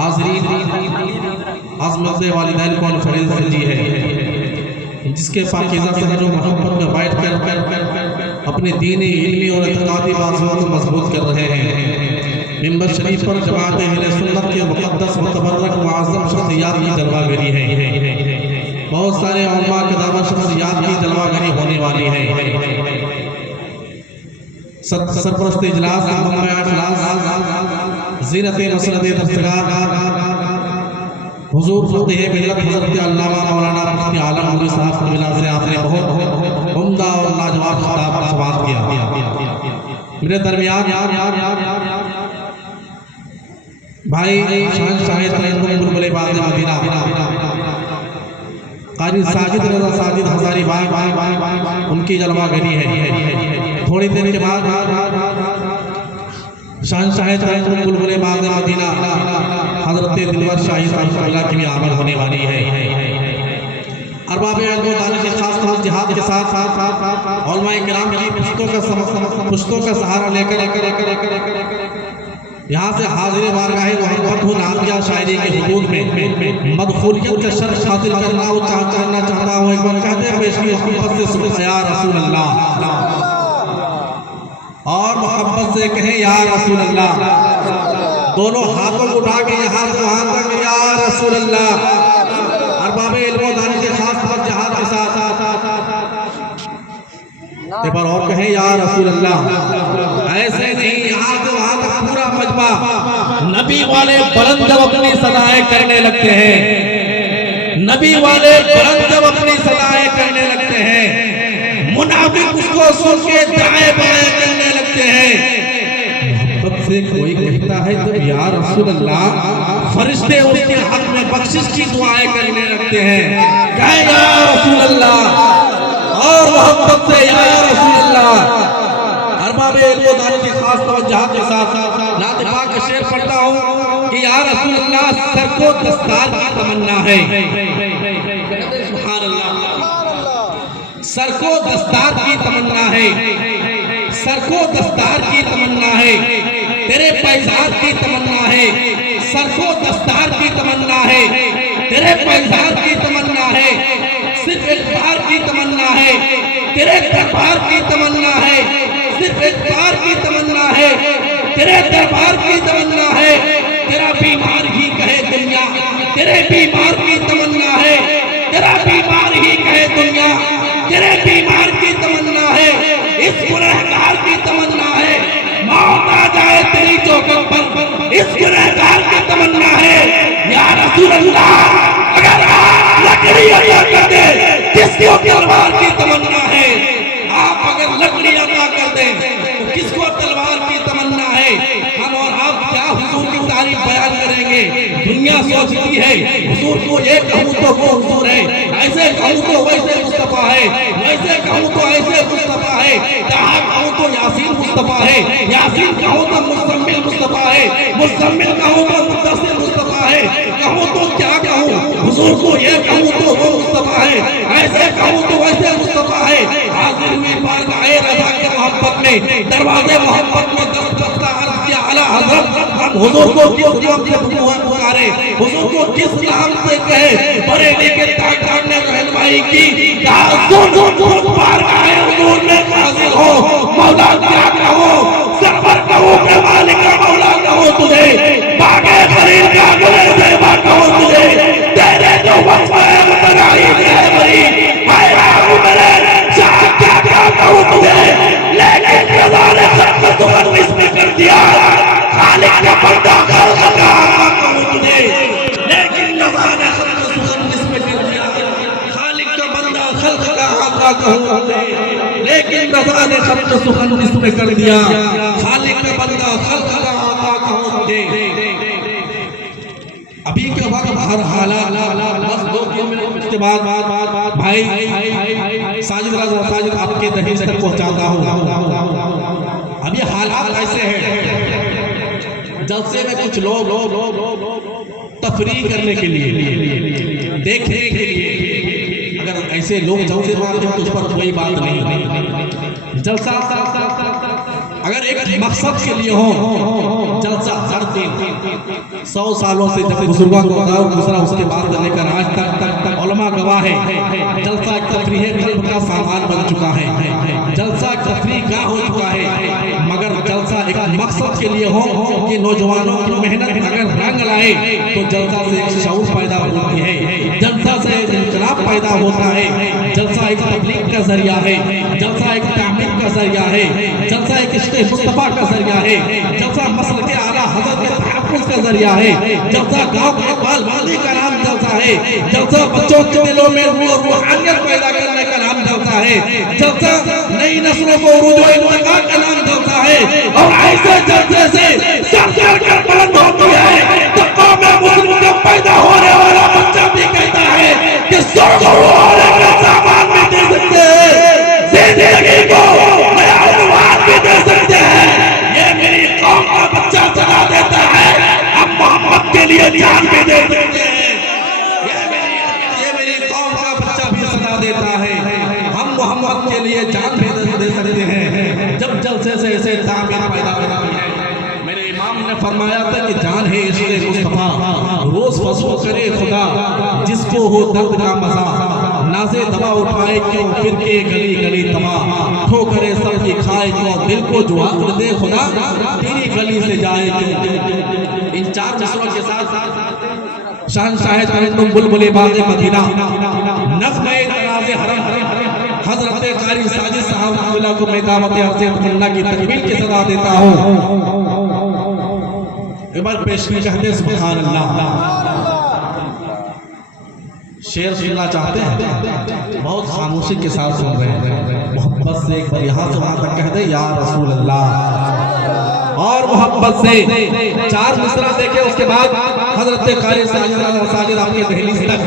हाज़रीन, आज मस्जिद वालिदैन कॉन्फ्रेंस जी है जिसके पाकीज़ा शहरों मोहब्बत में बैठ कर अपने दीनी इल्मी और इत्क़ादी बाज़ुओं को मजबूत कर रहे हैं। मिंबर शरीफ पर जमात अहले सुन्नत के मुक़द्दस मुतबर्रक मुअज़्ज़म शख़्सियात की जलवागरी है। बहुत सारे उलमा क़दामा शख़्सियात की जलवागरी होने वाली है। सरपरस्त इजलास ज़ीनत मसनद दस्तगार हुजूर फ़क़ीह मिल्लत हज़रत अल्लामा मौलाना मुफ्ती आलम नूरी साहब की वजह से आपने बहुत उम्दा और लाजवाब खिताब का बात किया। मेरे दरमियान भाई शहंशाह बुलबुल बाज़ मदीना क़ारी साजिद रज़ा साजिद हज़ारी भाई उनकी जलवागरी है। थोड़ी देर के बाद शहंशाह बुलबुल बाज़ मदीना हज़रत दिलवर शाही साहब की भी आमद होने वाली है। अरबाब इल्म दानिश खास तौर जिहाद के साथ उलमाए किराम की पुश्तों का सहारा लेकर यहाँ से हाजिर बारगाहे मोहब्बत हो नाज़िया शायरी के हुदूद में मदखूलियत का शर्फ हासिल करना चाहता हूँ। एक बार कहते हैं पेश की मोहब्बत से सुबह या रसूल अल्लाह और मोहब्बत से कहें या रसूल अल्लाह। दोनों हाथों को उठा के यहाँ से वहाँ तक या रसूल अल्लाह। अरबाब इल्म दानिश के खास तौर जिहाद के साथ एक बार और कहें या रसूल अल्लाह। ऐसे नहीं, यहाँ से वहाँ तक पूरा मजमा नबी वाले बुलंद जब अपनी सदाएं करने लगते हैं, नबी वाले बुलंद जब अपनी सदाएं करने लगते हैं, मुनाफिक उसको सुन के दाएं बाएं करने लगते हैं। मोहब्बत से कोई कहता है जब या रसूल अल्लाह, फरिश्ते उसके हक में बख्शिश की दुआएं करने लगते हैं। कहे या रसूल अल्लाह और मोहब्बत से या रसूल अल्लाह। अरबाब इल्म दानिश की खास तवज्जो के साथ नात पाक का शेर पढ़ता हूँ कि या रसूल अल्लाह सर को दस्तार की तमन्ना है। सुभान अल्लाह। सर को दस्तार की तमन्ना है, सर को दस्तार की तमन्ना है, तेरे पैजार की तमन्ना है। सर को दस्तार की तमन्ना है, तेरे पैजार की तमन्ना है। सिर्फ एक बार की तमन्ना है, तेरे दरबार की तमन्ना है। सिर्फ एक बार की तमन्ना है, तेरे दरबार की तमन्ना है। तेरा बीमार ही कहे दुनिया, तेरे बीमार की तमन्ना है। तेरा बीमार ही कहे दुनिया, तेरे बीमार की तमन्ना है। इस गुनहगार की तमन्ना है मौत आ जाए तेरी चौखट पर, इस गुनहगार की तमन्ना है या रसूल अल्लाह। अगर लकड़ी अता कर दे किसको तलवार की तमन्ना है? आप अगर लकड़ी अता कर दे तो किसको तलवार की तमन्ना है? हम और आप क्या हुजूर की तारीफ बयान करेंगे? दुनिया सोचती है हुजूर को ये कहूँ तो वो हुजूर है, ऐसे कहूँ तो वैसे मुस्तफा है, वैसे कहूँ तो ऐसे मुस्तफा है, जहाँ कहूँ तो यासीन मुस्तफा है, यासीन कहूँ तो मुज़म्मिल मुस्तफा है, मुज़म्मिल कहूँ तो मुद्दस्सिर मुस्तफा है। कहूँ तो क्या कहूँ हुजूर को ये कहूँ तो वो मुस्तफा है, ऐसे कहूँ तो वैसे मुस्तफा है। हाजिर में बारगाहे रज़ा के मोहब्बत में दरवाजे मोहब्बत में दस्तक अर्ज़ किया आला हज़रत। हम हुजूर को किस नाम से पुकारे, हुजूर को किस नाम से कहे? बरेली के ताकत ने रहनुमाई की, बारगाहे हुजूर में हाजिर हो। मौला क्या कहो, सरवर कहो के मालिक का मौला कहो तुझे, बागे फरीद का गुले ज़ेबा कहो तुझे, तेरे जो वस्फ़ है मुतनाई है बरी, आया हूँ मेरे शाह क्या कहूँ तुझे। लेकिन रज़ा ने खत्म तुमन इसमें कर दिया, खालिक का बंदा खल्क़ का आका कहूँ तुझे। लेकिन रज़ा ने खत्म तुमन इसमें कर दिया, खालिक का बंदा खल्क़ का आका कहूँ तुझे। लेकिन रज़ा ने खत्म तुमन इसमें कर दिया, खालिक का बंदा खल्क़ का आका कहूँ तुझे। अभी के वक्त हर हालात बस 2 मिनट के बाद भाई साजिद राजा साजिद आपके दहेज तक पहुंचाता हूं। अब ये हालात ऐसे हैं, जलसे में कुछ लोग तफरीह करने के लिए, देखने के लिए, अगर ऐसे लोग जलसे मारते हैं तो उस पर कोई बात नहीं। जलसा अगर एक मकसद के लिए हो, जलसा हर दिन 100 सालों से जब बुजुर्गों को दूसरा उसके बाद लेकर आज तक उलमा गवाह है, जलसा एक तफरीह कल्ब का सामान बन चुका है, जलसा एक तफरीह गाह हो चुका है। मगर जलसा एक मकसद के लिए हो कि नौजवानों की मेहनत अगर रंग लाए तो जलसा से एक शऊर पैदा होती है, जलसा से एक इनकलाब पैदा होता है, जलसा एक तबलीग का जरिया है, जलसा एक तामीर का जरिया है, जलसा एक इश्क़े मुस्तफा का जरिया है, जलसा मसल के आला हज़रत के तहफ़्फ़ुज़ का जरिया है, जलसा गाँव के इक़बाल वाली का नाम जलसा है, जलसा बच्चों के दिलों में रूहानियत पैदा करने का नाम जलसा है, जलसा नई नस्लों को उरूज व इर्तिक़ा का नाम जलसा है। और ऐसे जलसे से सर चढ़कर बुलंद होती है तो कौम मुस्लिम का पैदा होने वाला बच्चा भी कहता है कि स्वर्ग होने का सामान भी दे सकते हैं, जिंदगी को नया अनुवाद भी दे सकते हैं। ये मेरी कौम का बच्चा सदा देता है, हम मोहम्मद के लिए जान भी दे सकते हैं। ये मेरी कौम का बच्चा भी सदा देता है, हम मोहम्मद के लिए जान भी दे सकते हैं। जब जलसे से ऐसे तामीर पैदा होती है, मेरे इमाम ने फरमाया था कि जान है इश्क़े मुस्तफा, रोज वसूल करे खुदा जिसको हो दर्द का मजा, नाज़े दवा उठाए क्यों फिर के गली गली तमा, ठोकरे सबकी खाए क्यों दिल को जुआ दे खुदा, तेरी गली से जाए क्यों। इन 4 मिसरों के साथ शहंशाह तरन्नुम बुलबुल बाग़े मदीना, नग़्मे तराज़े हरम हज़रत कारी साजिद साहब को मैं दावत अर्ज़ तमन्ना की तकमील की सदा देता हूँ। एक बार पेश में कहते सुभान अल्लाह। शेर सुनना चाहते हैं, बहुत खामोशी के साथ सुन रहे हैं, मोहब्बत से एक बार यहाँ से वहाँ तक कह दे या रसूल अल्लाह, और मोहब्बत से 4 मिसरा देखे। उसके बाद हज़रत कारी साजिद आपके दहलीज तक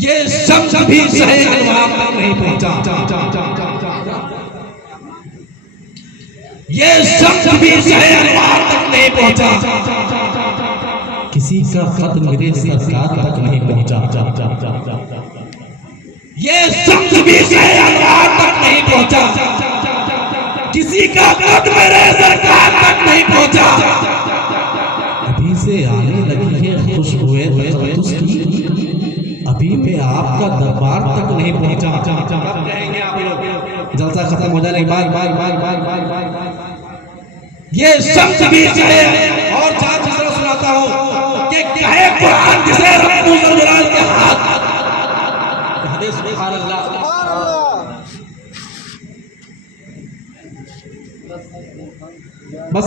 ये शम्स भी शहे अनवार तक नहीं पहुंचा, ये शम्स भी शहे अनवार तक नहीं पहुंचा, किसी का खत मेरे सरकार तक नहीं पहुंचा, ये शम्स भी शहे अनवार तक नहीं पहुंचा, किसी का खत मेरे सरकार तक नहीं पहुंचा। अभी से आने लगी है खुशबुए उसकी, अभी पे आपका दरबार तक नहीं पहुंचा। जलसा खत्म हो जाने के बाद ये शब्द भी है। और 4 मिसरा सुनाता हूं कि कहे कुरान जिसे रब्बुल जलाल के हाथ, हदीस सुभान अल्लाह। बस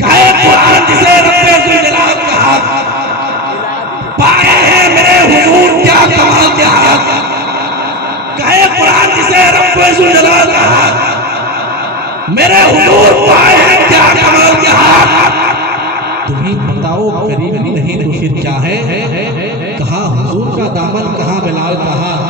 कहे कुरान जिसे रब्बुल जलाल के हाथ, पाए हैं मेरे हुजूर क्या कमाल के हाथ, कहे कुरान जिसे रब्बुल जलाल का हाथ, मेरे हुजूर पाए हैं क्या कमाल के हाथ। तुम्हें बताओ करीब नहीं तो फिर क्या है, कहाँ हुजूर का दामन, कहाँ बिलाल का हाथ।